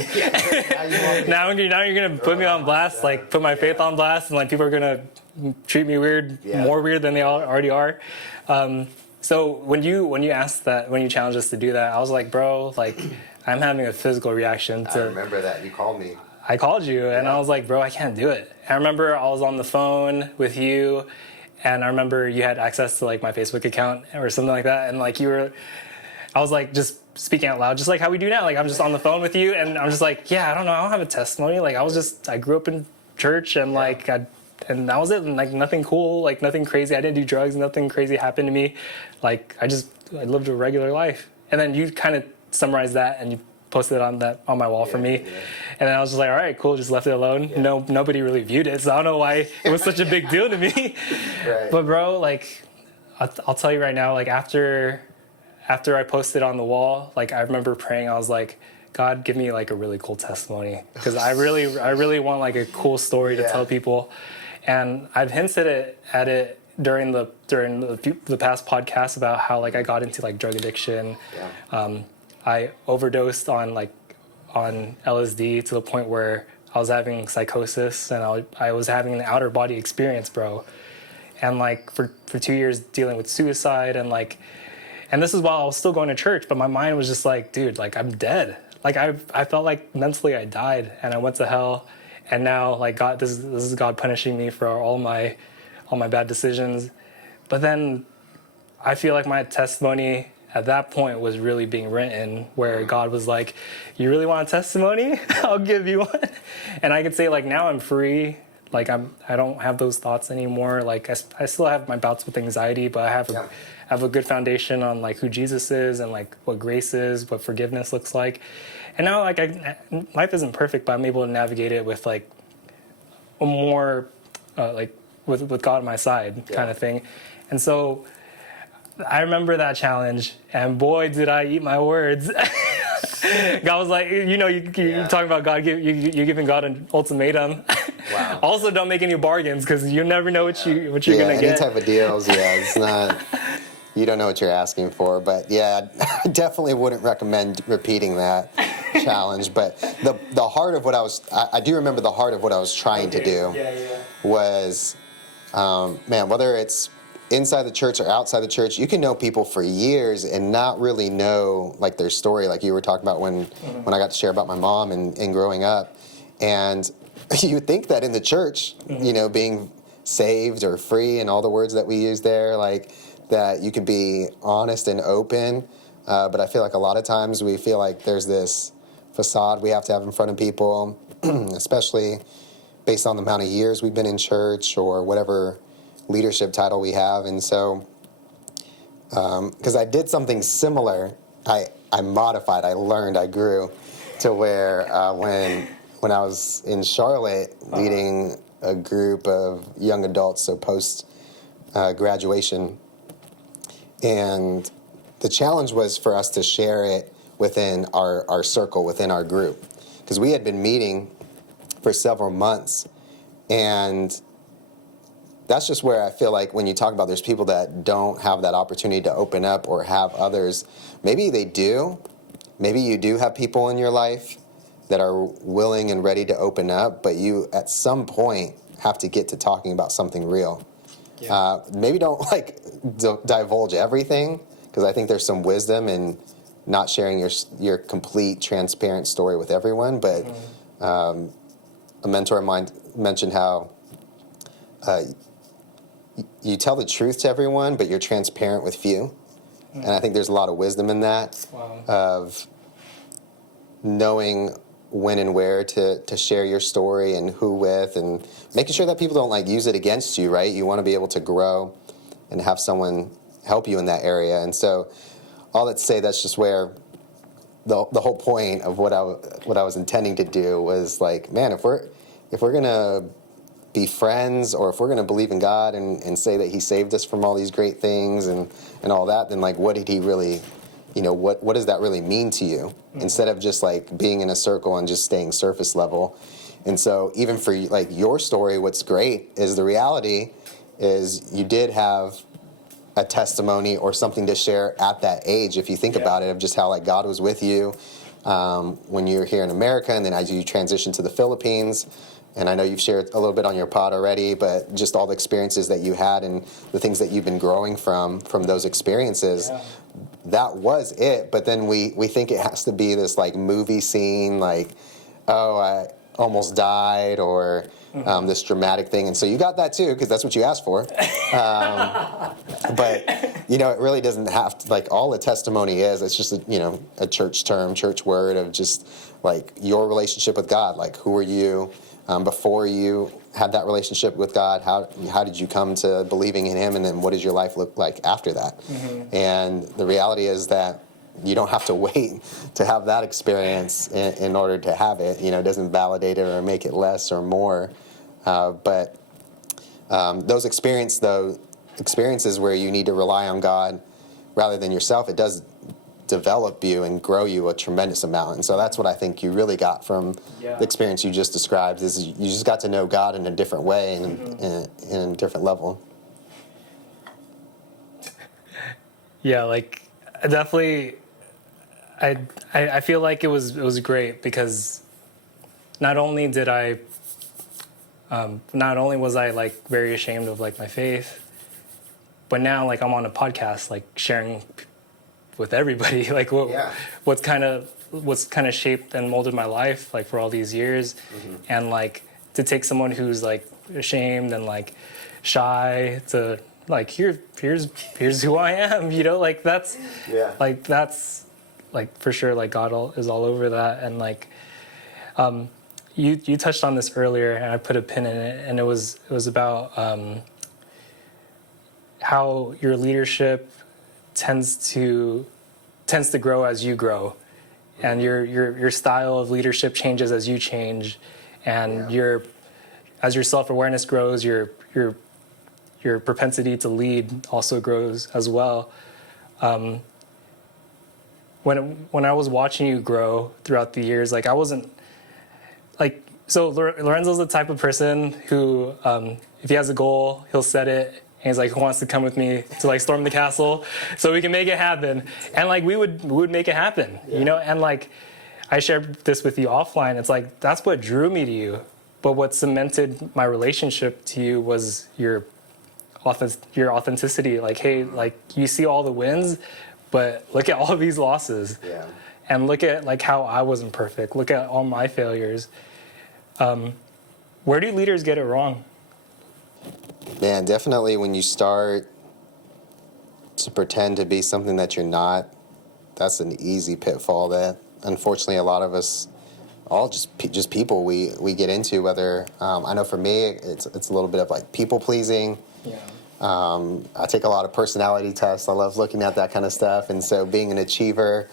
now you're gonna put me on blast, put my faith on blast, and people are gonna treat me weird, more weird than they already are. So when you asked that, when you challenged us to do that, I was like, bro, I'm having a physical reaction to. I remember that you called me. I called you, and I was like, bro, I can't do it. I remember I was on the phone with you, and I remember you had access to my Facebook account or something like that, and I was just speaking out loud, just like how we do now. I'm just on the phone with you, and I'm just like, yeah, I don't know, I don't have a testimony. I grew up in church, and and that was it. And nothing cool, nothing crazy. I didn't do drugs. Nothing crazy happened to me. I lived a regular life. And then you kind of summarized that, and you posted it on my wall for me. Yeah. And then I was just like, all right, cool. Just left it alone. Yeah. Nobody really viewed it, so I don't know why it was such a big deal to me. Right. But bro, I'll tell you right now, after I posted on the wall, I remember praying. I was like, God, give me a really cool testimony, because I really want a cool story to tell people. And I've hinted at it during the past podcast about how I got into drug addiction. Yeah. I overdosed on LSD to the point where I was having psychosis, and I was having an outer body experience, bro. And for 2 years dealing with suicide, and this is while I was still going to church, but my mind was just dude, I'm dead. I felt mentally I died, and I went to hell. And now, God, this is God punishing me for all my bad decisions. But then I feel my testimony at that point was really being written, where God was like, you really want a testimony? I'll give you one. And I could say, now I'm free. Like I don't have those thoughts anymore. Like I still have my bouts with anxiety, but I have a good foundation on like who Jesus is and like what grace is, what forgiveness looks like. And now like life isn't perfect, but I'm able to navigate it with like a more like with God on my side kind of thing. And so I remember that challenge, and boy, did I eat my words. God was like, you talking about God, you're giving God an ultimatum. Wow. Also, don't make any bargains because you never know what you're gonna any get. type of deals, it's not. You don't know what you're asking for, but I definitely wouldn't recommend repeating that challenge. But the heart of what I do remember the heart of what I was trying to do was, whether it's inside the church or outside the church, you can know people for years and not really know like their story, like you were talking about when I got to share about my mom and growing up. And you would think that in the church, being saved or free and all the words that we use there, like that you could be honest and open. But I feel like a lot of times we feel like there's this facade we have to have in front of people, especially based on the amount of years we've been in church or whatever leadership title we have. And so, because I did something similar, I modified, I learned, I grew to where when I was in Charlotte leading a group of young adults, so post graduation, and the challenge was for us to share it within our circle, within our group, because we had been meeting for several months. And that's just where I feel like when you talk about there's people that don't have that opportunity to open up or have others, maybe they do. Maybe you do have people in your life that are willing and ready to open up, but you at some point have to get to talking about something real. Maybe don't divulge everything, because I think there's some wisdom in not sharing your complete, transparent story with everyone. But a mentor of mine mentioned how you tell the truth to everyone, but you're transparent with few. And I think there's a lot of wisdom in that, of knowing when and where to share your story and who with, and making sure that people don't use it against you, right? You want to be able to grow and have someone help you in that area. And so all that to say, that's just where the whole point of what I was intending to do was if we're going to be friends, or if we're going to believe in God and say that he saved us from all these great things and all that, then what did he really, what does that really mean to you? Instead of just being in a circle and just staying surface level. And so even for your story, what's great is the reality is you did have a testimony or something to share at that age, if you think about it, of just how God was with you when you were here in America, and then as you transitioned to the Philippines. And I know you've shared a little bit on your pod already, but just all the experiences that you had and the things that you've been growing from those experiences, that was it. But then we think it has to be this movie scene, oh, I almost died, or this dramatic thing. And so you got that too, because that's what you asked for. But it really doesn't have to, all the testimony is, it's just a church term, church word of just your relationship with God. Who are you before you had that relationship with God? How did you come to believing in him? And then what does your life look like after that? And the reality is that you don't have to wait to have that experience in order to have it. It doesn't validate it or make it less or more. But those experiences where you need to rely on God rather than yourself, it does develop you and grow you a tremendous amount. And so that's what I think you really got from the experience you just described, is you just got to know God in a different way and in a different level. Definitely, I feel like it was great, because not only was I very ashamed of my faith, but now I'm on a podcast sharing with everybody what's kind of shaped and molded my life for all these years. And to take someone who's ashamed and shy to here's who I am, that's that's for sure God is all over that. And you touched on this earlier, and I put a pin in it, and it was about how your leadership tends to grow as you grow, and your style of leadership changes as you change, and as your self-awareness grows, your propensity to lead also grows as well. When I was watching you grow throughout the years, like I wasn't like, so Lorenzo's the type of person who, if he has a goal, he'll set it, and he's like, who wants to come with me to like storm the castle so we can make it happen? And like we would make it happen, you know. And like I shared this with you offline. It's like that's what drew me to you, but what cemented my relationship to you was your authenticity. Like, hey, like you see all the wins, but look at all of these losses. Yeah. And look at like how I wasn't perfect. Look at all my failures. Where do leaders get it wrong? Man, definitely when you start to pretend to be something that you're not, that's an easy pitfall that unfortunately a lot of us, all just people we get into. Whether I know for me it's a little bit of like people pleasing. Yeah. I take a lot of personality tests. I love looking at that kind of stuff. And so being an achiever,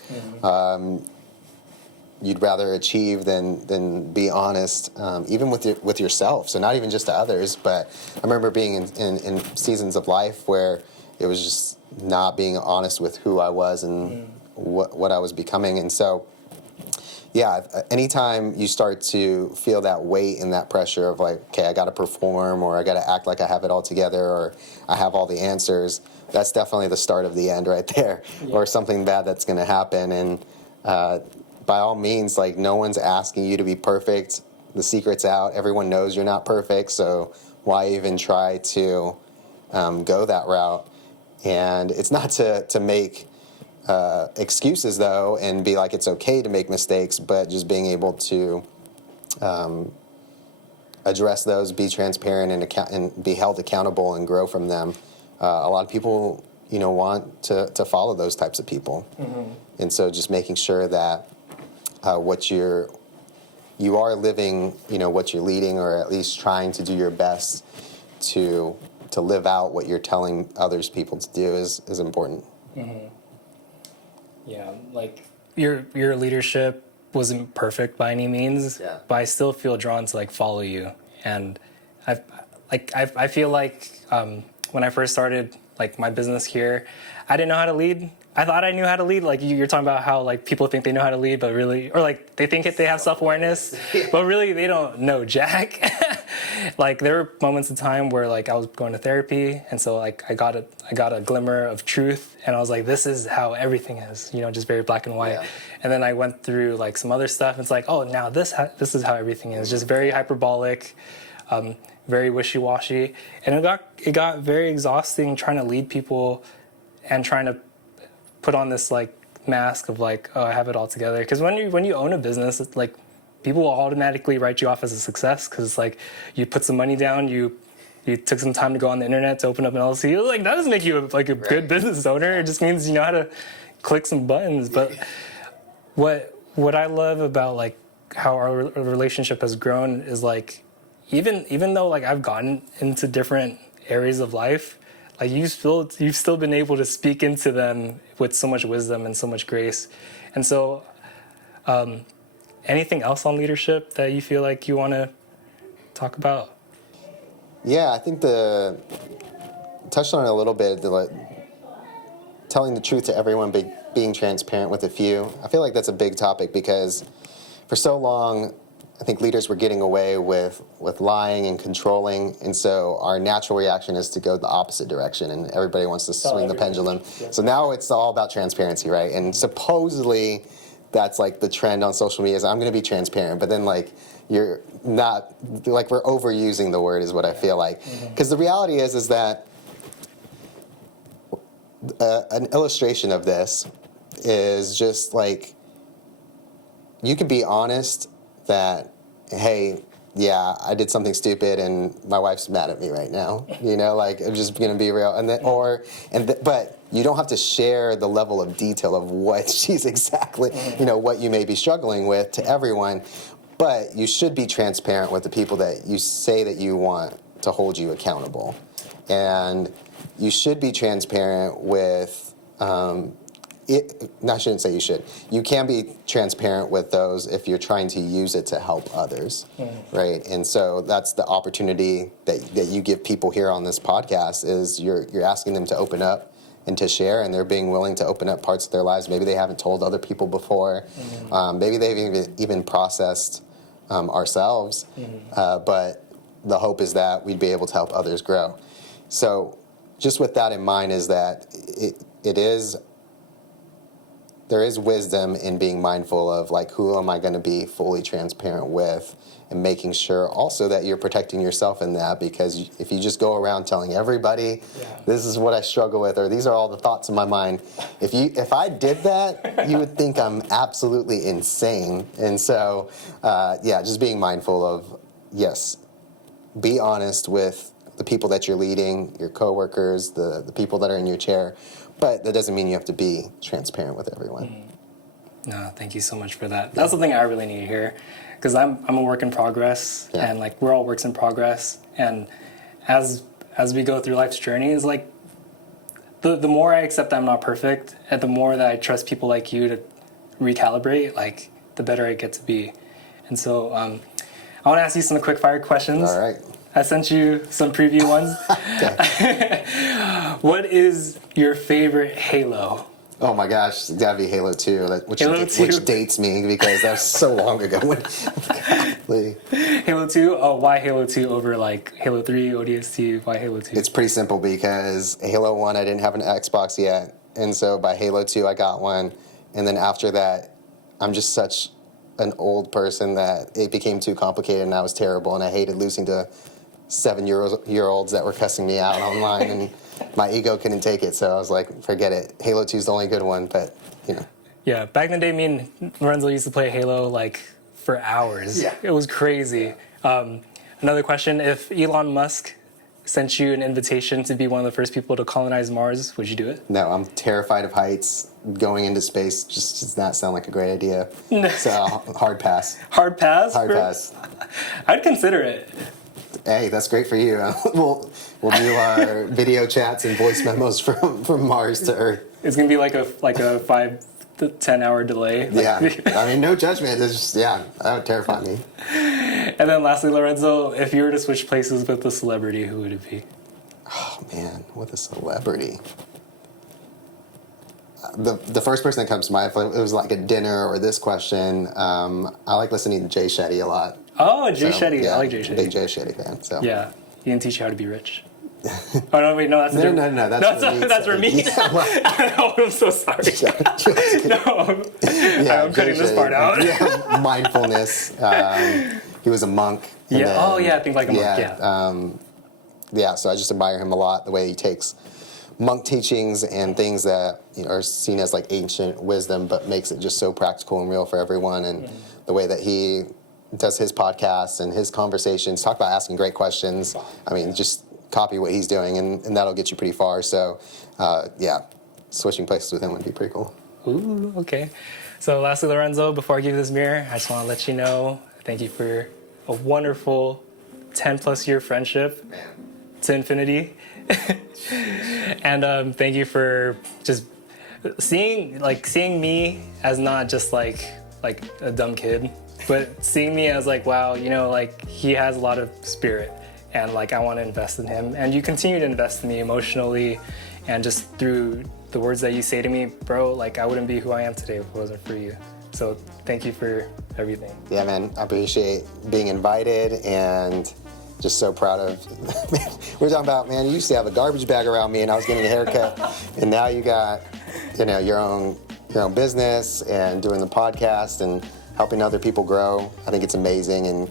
you'd rather achieve than be honest, even with yourself. So not even just to others, but I remember being in seasons of life where it was just not being honest with who I was and what I was becoming. And so, yeah, anytime you start to feel that weight and that pressure of like, okay, I got to perform, or I got to act like I have it all together, or I have all the answers, that's definitely the start of the end right there, or something bad that's going to happen. And by all means, like, no one's asking you to be perfect. The secret's out. Everyone knows you're not perfect, so why even try to go that route? And it's not to make excuses, though, and be like it's okay to make mistakes, but just being able to address those, be transparent, and be held accountable and grow from them. A lot of people, want to follow those types of people, and so just making sure that you are living, what you're leading, or at least trying to do your best to live out what you're telling others people to do is important. Yeah, like your leadership wasn't perfect by any means, but I still feel drawn to like follow you. And I feel like when I first started like my business here, I didn't know how to lead. I thought I knew how to lead. Like you're talking about how like people think they know how to lead, but really, or like they think they have self-awareness, but really they don't know jack. Like there were moments in time where like I was going to therapy, and so like I got a glimmer of truth, and I was like, this is how everything is, just very black and white. And then I went through like some other stuff, and it's like, oh, now this is how everything is, just very hyperbolic, very wishy-washy, and it got very exhausting trying to lead people and trying to put on this like mask of like, oh, I have it all together. Because when you own a business, it's like people will automatically write you off as a success, because it's like you put some money down, you took some time to go on the internet to open up an LLC. Like that doesn't make you a good business owner. It just means you know how to click some buttons. But what I love about like how our relationship has grown is like even though like I've gotten into different areas of life, like you've still been able to speak into them with so much wisdom and so much grace. And so anything else on leadership that you feel like you want to talk about? Yeah, I think touched on it a little bit, telling the truth to everyone, being transparent with a few. I feel like that's a big topic, because for so long, I think leaders were getting away with lying and controlling, and so our natural reaction is to go the opposite direction, and everybody wants to swing the pendulum. Yeah. So now it's all about transparency, right? And supposedly that's like the trend on social media is I'm going to be transparent, but then like you're not, like we're overusing the word is what I feel like. Because the reality is that an illustration of this is just like you can be honest that, hey, yeah, I did something stupid and my wife's mad at me right now. Like I'm just gonna be real, but you don't have to share the level of detail of what she's exactly, what you may be struggling with to everyone. But you should be transparent with the people that you say that you want to hold you accountable. And you should be transparent with, I shouldn't say you should. You can be transparent with those if you're trying to use it to help others, right? And so that's the opportunity that you give people here on this podcast is you're asking them to open up and to share, and they're being willing to open up parts of their lives maybe they haven't told other people before. Maybe they've even processed ourselves, but the hope is that we'd be able to help others grow. So just with that in mind is that there is wisdom in being mindful of like who am I going to be fully transparent with, and making sure also that you're protecting yourself in that, because if you just go around telling everybody this is what I struggle with, or these are all the thoughts in my mind, if I did that, you would think I'm absolutely insane. And so just being mindful of, yes, be honest with the people that you're leading, your coworkers, the people that are in your chair, but that doesn't mean you have to be transparent with everyone. No, thank you so much for that. That's the thing I really need to hear, because I'm a work in progress, and like we're all works in progress. And as we go through life's journeys, like the more I accept that I'm not perfect, and the more that I trust people like you to recalibrate, like the better I get to be. And so I want to ask you some quick fire questions. All right. I sent you some preview ones. What is your favorite Halo? Oh my gosh, it's gotta be Halo 2, which dates me because that was so long ago. Halo 2? Oh, why Halo 2 over like Halo 3, ODST? Why Halo 2? It's pretty simple because Halo 1, I didn't have an Xbox yet. And so by Halo 2, I got one. And then after that, I'm just such an old person that it became too complicated and I was terrible. And I hated losing to 7-year-olds that were cussing me out online. And my ego couldn't take it, so I was like, forget it. Halo 2 is the only good one, but, you know. Yeah, back in the day, me and Lorenzo used to play Halo, like, for hours. Yeah. It was crazy. Another question, if Elon Musk sent you an invitation to be one of the first people to colonize Mars, would you do it? No, I'm terrified of heights. Going into space just does not sound like a great idea. So, hard pass. Hard pass? Hard pass. I'd consider it. Hey, that's great for you. We'll do our video chats and voice memos from Mars to Earth. It's gonna be like a 5 to 10 hour delay. Yeah, I mean, no judgment. It's just, that would terrify me. And then lastly, Lorenzo, if you were to switch places with a celebrity, who would it be? Oh man, with a celebrity. The first person that comes to mind, if it was like a dinner or this question, I like listening to Jay Shetty a lot. Oh, Jay Shetty. Yeah, I like Jay Shetty. Big Jay Shetty fan. So. Yeah. He didn't teach you how to be rich. Oh, no, wait, no, that's no, that's for me. Yeah, well, oh, I'm so sorry. No, I'm cutting this part out. Yeah, mindfulness. He was a monk. Yeah. I think like a monk. Yeah. So I just admire him a lot. The way he takes monk teachings and things that are seen as like ancient wisdom, but makes it just so practical and real for everyone. And the way that he does his podcasts and his conversations, talk about asking great questions. I mean, just copy what he's doing, and that'll get you pretty far. So, switching places with him would be pretty cool. Ooh, okay. So lastly, Lorenzo, before I give you this mirror, I just want to let you know, thank you for a wonderful 10-plus year friendship to infinity. And thank you for just seeing me as not just like a dumb kid, but seeing me as like, wow, like he has a lot of spirit, and like I want to invest in him. And you continue to invest in me emotionally, and just through the words that you say to me, bro, like I wouldn't be who I am today if it wasn't for you. So thank you for everything. Yeah, man, I appreciate being invited and just so proud of. We're talking about, man, you used to have a garbage bag around me and I was getting a haircut, and now you got, your own business and doing the podcast and helping other people grow. I think it's amazing, and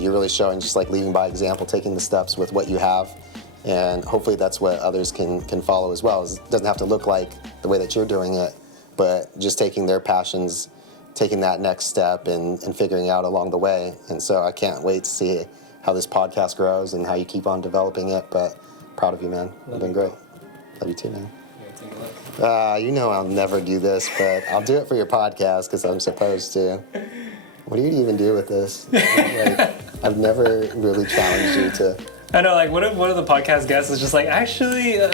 you're really showing, just like leading by example, taking the steps with what you have, and hopefully that's what others can follow as well. It doesn't have to look like the way that you're doing it, but just taking their passions, taking that next step and figuring out along the way. And so I can't wait to see how this podcast grows and how you keep on developing it, but proud of you, man. You've been great. Love you too, man. I'll never do this, but I'll do it for your podcast because I'm supposed to. what do you even do with this? Like, I've never really challenged you to. I know, like, what if one of the podcast guests is just like, actually... Then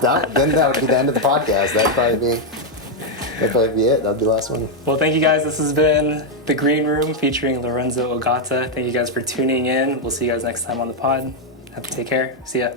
that would be the end of the podcast. That'd probably be it. That'd be the last one. Well, thank you guys. This has been The Green Room featuring Lorenzo Ogata. Thank you guys for tuning in. We'll see you guys next time on the pod. Take care. See ya.